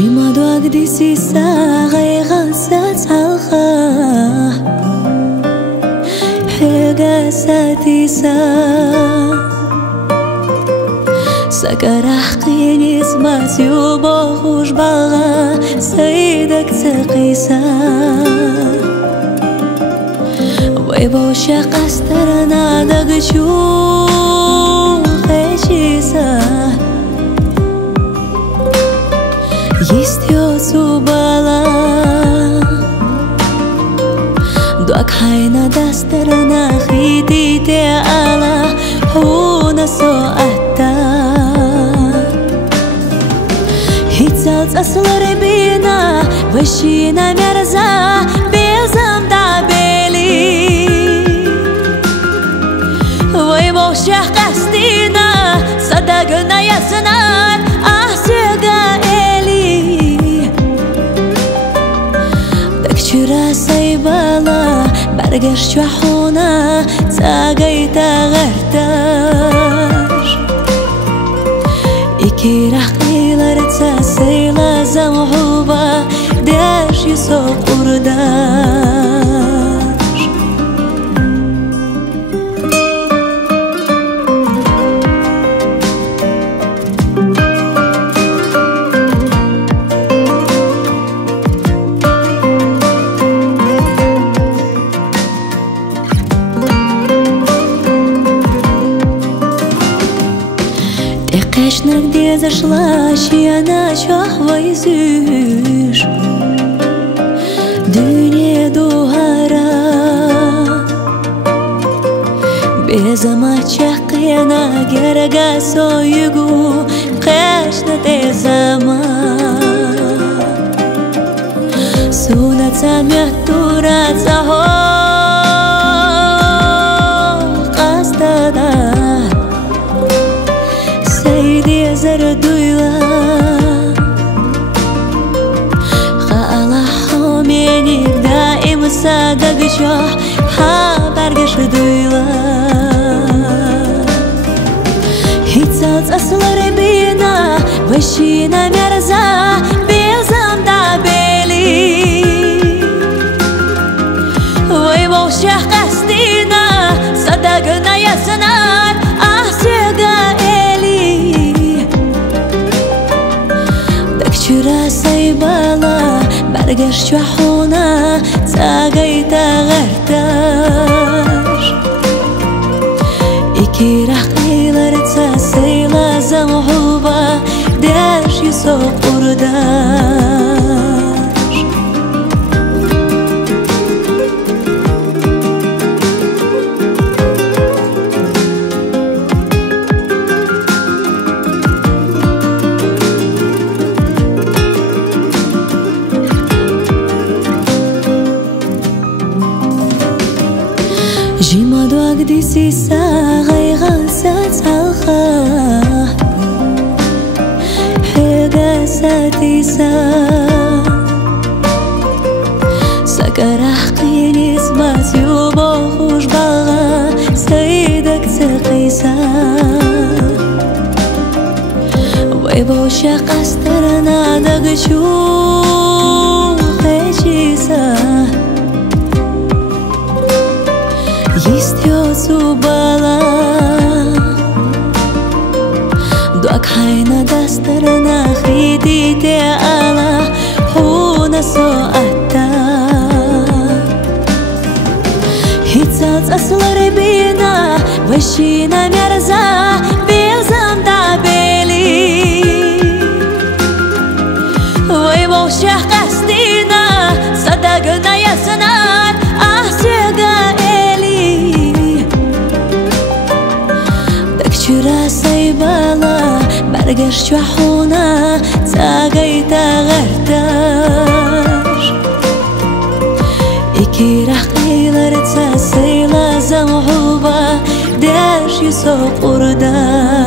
جيما دوك دي سيسا غيغا ساتسالخا حيغا ساتيسا سكرح قيني سماسي وبوخوش باغا سيدك تقيسا ويبو شاق استرنا دقشو خيشيسا Istiosu bala Duak haina dastarana khiti te ala Huna so atta Hitzalts asları bina Vashina merza Bezam da beli Vaybo shah qastina Sadagna yasnar Ahsiga شرا سايبالا برقش وحونا تاقيتا غرتاش إكي رحقي لرتا سيلا زمحوبا داش يسوق ورداش Эшнер где зашла, чья чахва изюш Дюне дугара Безамачах кена герга союгу Кэшна тезама Сунаца мятура захо Кастада سيدي زردويلا خالا حوميني دائم صادق شوح حابرقش دويلا هيتسالت أصلر بينا وشينا مرزا بيزام دابيلي ويبو شيخ قصدينا صدقنا يا سنار أحسيقا شرا سايبالا برقش وحونا تاقيتا غرتاش إكي رحقي لرتا سيلا زمحوبا داش يسوق ورداش جيما دوك دي سيسا غيغا ساتسالخا حيغا ساتيسا سكرح قيني سماسي وبوخوش باغا سيدك تقيسا ويبو شاق استرنا دقشو خيشيسا Istiosu bala Duak haina dastarana khiti te ala Huna so atta Hitzalts aslar bina Vashina merza Bezam da beli Vaybo shah qastina Sadagna yasnar Ahsiga شرا سايبالا برقش وحونا تاقيتا غرتاش إكي رح إيلر تسيلا زمعوبة داش يسوق وردا